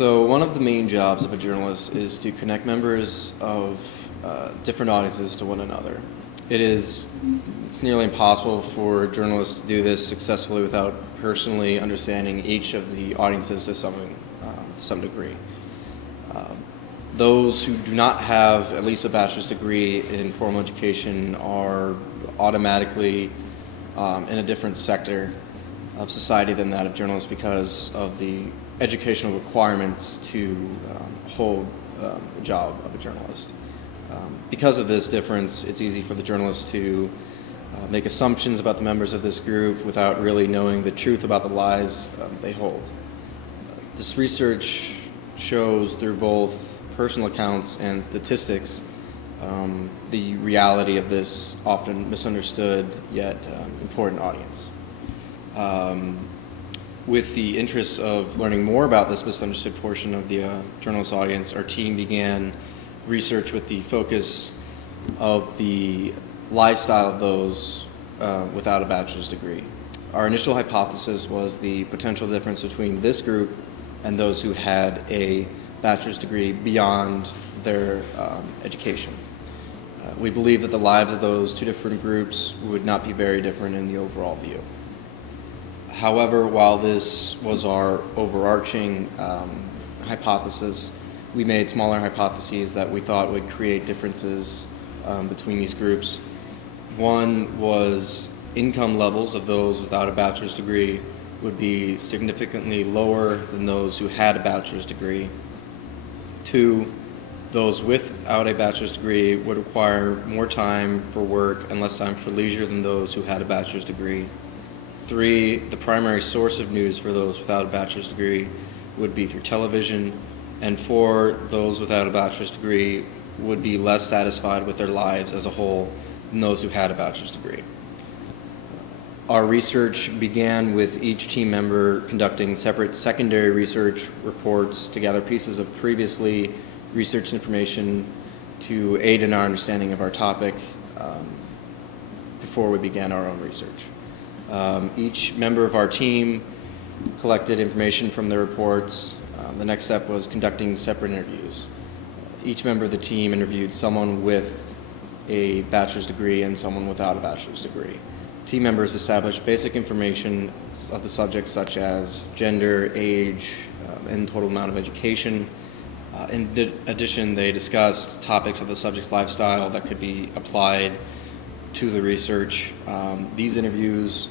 So one of the main jobs of a journalist is to connect members of different audiences to one another. It's nearly impossible for journalists to do this successfully without personally understanding each of the audiences to some degree. Those who do not have at least a bachelor's degree in formal education are automatically in a different sector of society than that of journalists because of the educational requirements to hold the job of a journalist. Because of this difference, it's easy for the journalists to make assumptions about the members of this group without really knowing the truth about the lives they hold. This research shows through both personal accounts and statistics the reality of this often misunderstood yet important audience. With the interest of learning more about this misunderstood portion of the journalist audience, our team began research with the focus of the lifestyle of those without a bachelor's degree. Our initial hypothesis was the potential difference between this group and those who had a bachelor's degree beyond their education. We believe that the lives of those two different groups would not be very different in the overall view. However, while this was our overarching hypothesis, we made smaller hypotheses that we thought would create differences between these groups. One was income levels of those without a bachelor's degree would be significantly lower than those who had a bachelor's degree. Two, those without a bachelor's degree would require more time for work and less time for leisure than those who had a bachelor's degree. Three, the primary source of news for those without a bachelor's degree would be through television. And four, those without a bachelor's degree would be less satisfied with their lives as a whole than those who had a bachelor's degree. Our research began with each team member conducting separate secondary research reports to gather pieces of previously researched information to aid in our understanding of our topic before we began our own research. Each member of our team collected information from their reports. The next step was conducting separate interviews. Each member of the team interviewed someone with a bachelor's degree and someone without a bachelor's degree. Team members established basic information of the subjects such as gender, age, and total amount of education. In addition, they discussed topics of the subject's lifestyle that could be applied to the research. These interviews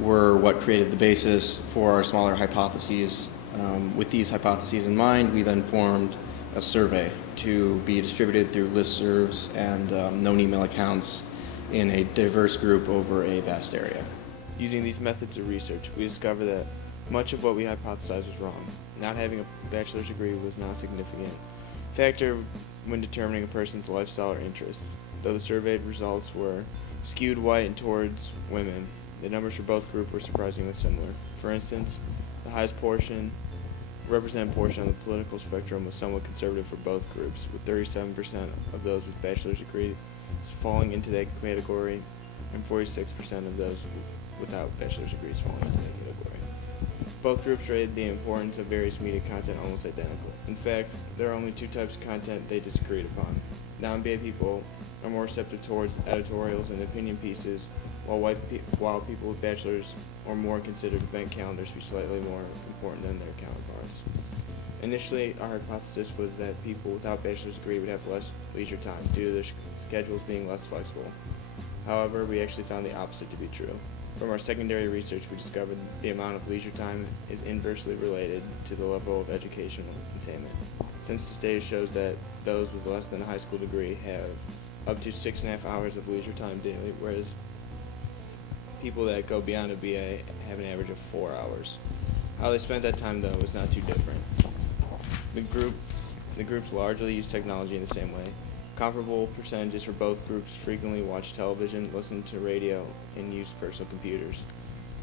were what created the basis for our smaller hypotheses. With these hypotheses in mind, we then formed a survey to be distributed through listservs and known email accounts in a diverse group over a vast area. Using these methods of research, we discovered that much of what we hypothesized was wrong. Not having a bachelor's degree was not a significant factor when determining a person's lifestyle or interests. Though the surveyed results were skewed white and towards women, the numbers for both groups were surprisingly similar. For instance, the highest represented portion of the political spectrum was somewhat conservative for both groups, with 37% of those with bachelor's degrees falling into that category and 46% of those without bachelor's degrees falling into that category. Both groups rated the importance of various media content almost identical. In fact, there are only two types of content they disagreed upon. Non-BA people are more receptive towards editorials and opinion pieces, while people with bachelors or more considered event calendars to be slightly more important than their counterparts. Initially, our hypothesis was that people without bachelor's degree would have less leisure time due to their schedules being less flexible. However, we actually found the opposite to be true. From our secondary research, we discovered the amount of leisure time is inversely related to the level of educational attainment, since the data shows that those with less than a high school degree have up to 6.5 hours of leisure time daily, whereas people that go beyond a BA have an average of 4 hours. How they spent that time, though, was not too different. The groups largely use technology in the same way. Comparable percentages for both groups frequently watch television, listen to radio, and use personal computers.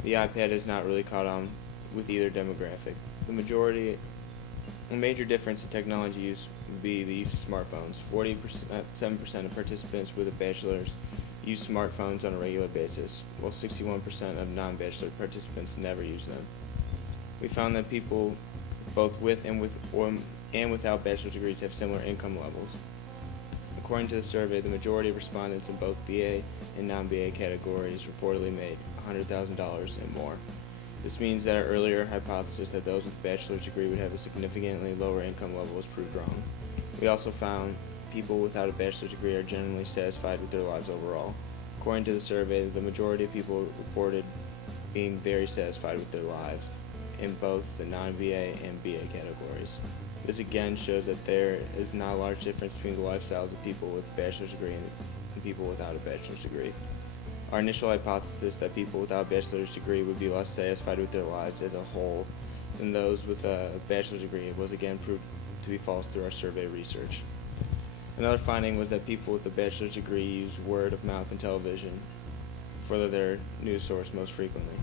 The iPad has not really caught on with either demographic. A major difference in technology use would be the use of smartphones. 47% of participants with a bachelor's use smartphones on a regular basis, while 61% of non-bachelor participants never use them. We found that people both with and without bachelor's degrees have similar income levels. According to the survey, the majority of respondents in both BA and non-BA categories reportedly made $100,000 and more. This means that our earlier hypothesis that those with a bachelor's degree would have a significantly lower income level was proved wrong. We also found people without a bachelor's degree are generally satisfied with their lives overall. According to the survey, the majority of people reported being very satisfied with their lives in both the non-BA and BA categories. This again shows that there is not a large difference between the lifestyles of people with a bachelor's degree and people without a bachelor's degree. Our initial hypothesis that people without a bachelor's degree would be less satisfied with their lives as a whole than those with a bachelor's degree was again proved to be false through our survey research. Another finding was that people with a bachelor's degree use word of mouth and television for their news source most frequently.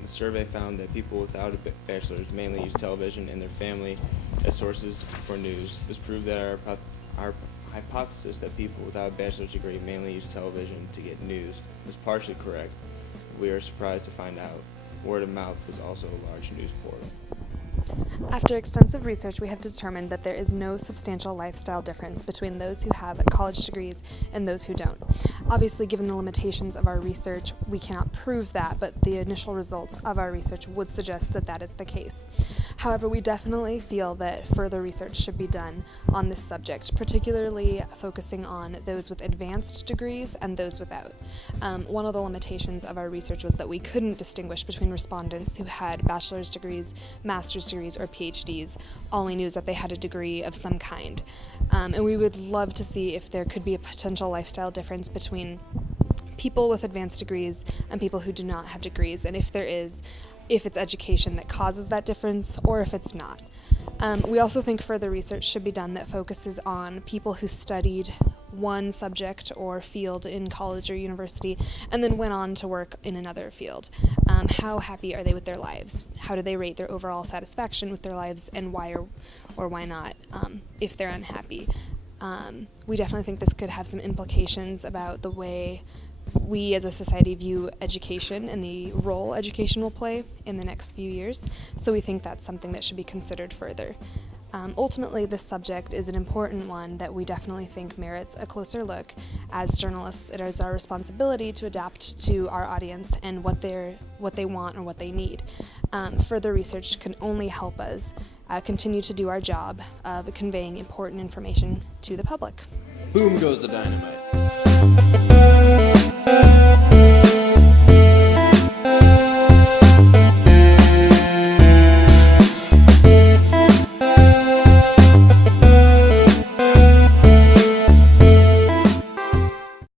The survey found that people without a bachelor's mainly use television and their family as sources for news. This proved that our hypothesis that people without a bachelor's degree mainly use television to get news was partially correct. We are surprised to find out word of mouth was also a large news portal. After extensive research, we have determined that there is no substantial lifestyle difference between those who have college degrees and those who don't. Obviously, given the limitations of our research, we cannot prove that, but the initial results of our research would suggest that that is the case. However, we definitely feel that further research should be done on this subject, particularly focusing on those with advanced degrees and those without. One of the limitations of our research was that we couldn't distinguish between respondents who had bachelor's degrees, master's degrees, or PhDs. All we knew is that they had a degree of some kind. And we would love to see if there could be a potential lifestyle difference between people with advanced degrees and people who do not have degrees, and if there is, if it's education that causes that difference or if it's not. We also think further research should be done that focuses on people who studied one subject or field in college or university and then went on to work in another field. How happy are they with their lives? How do they rate their overall satisfaction with their lives, and why or why not if they're unhappy? We definitely think this could have some implications about the way we as a society view education and the role education will play in the next few years, so we think that's something that should be considered further. Ultimately, this subject is an important one that we definitely think merits a closer look. As journalists, it is our responsibility to adapt to our audience and what they want or what they need. Further research can only help us continue to do our job of conveying important information to the public. Boom goes the dynamite.